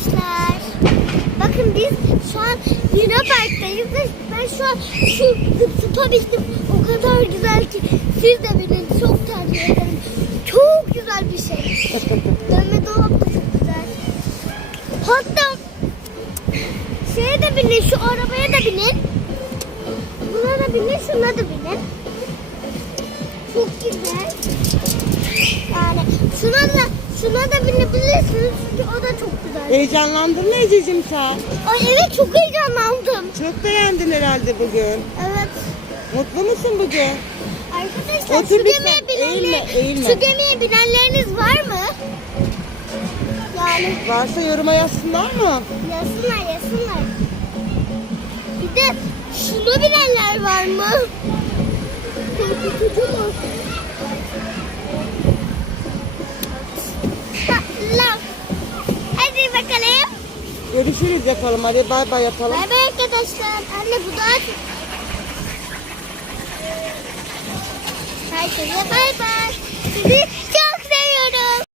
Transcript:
arkadaşlar. Bakın biz şu an Luna Park'tayız ve ben şu an şu zıp zıpa bindim. O kadar güzel ki siz de binin. Çok tercih ederim. Çok güzel bir şey. Dönme dolap da çok güzel. Hatta şeye de binin, şu arabaya da binin. Buna da binin, şuna da binin. Çok güzel. Yani şuna da şuna da binebilirsiniz çünkü o da çok güzel. Heyecanlandın mı Ececiğim sen? Ay evet çok heyecanlandım. Çok beğendin herhalde bugün. Evet. Mutlu musun bugün? Arkadaşlar Otur şu lütfen. gemiye binenler, Eğilme, eğilme. şu gemiye binenleriniz var mı? Yani Varsa yoruma yazsınlar mı? yazsınlar yazsınlar. Bir de şunu bilenler var mı? Korkutucu mu? Görüşürüz yapalım. Hadi bay bay yapalım. Bay bay arkadaşlar. Anne bu da Herkese bay bay. Sizi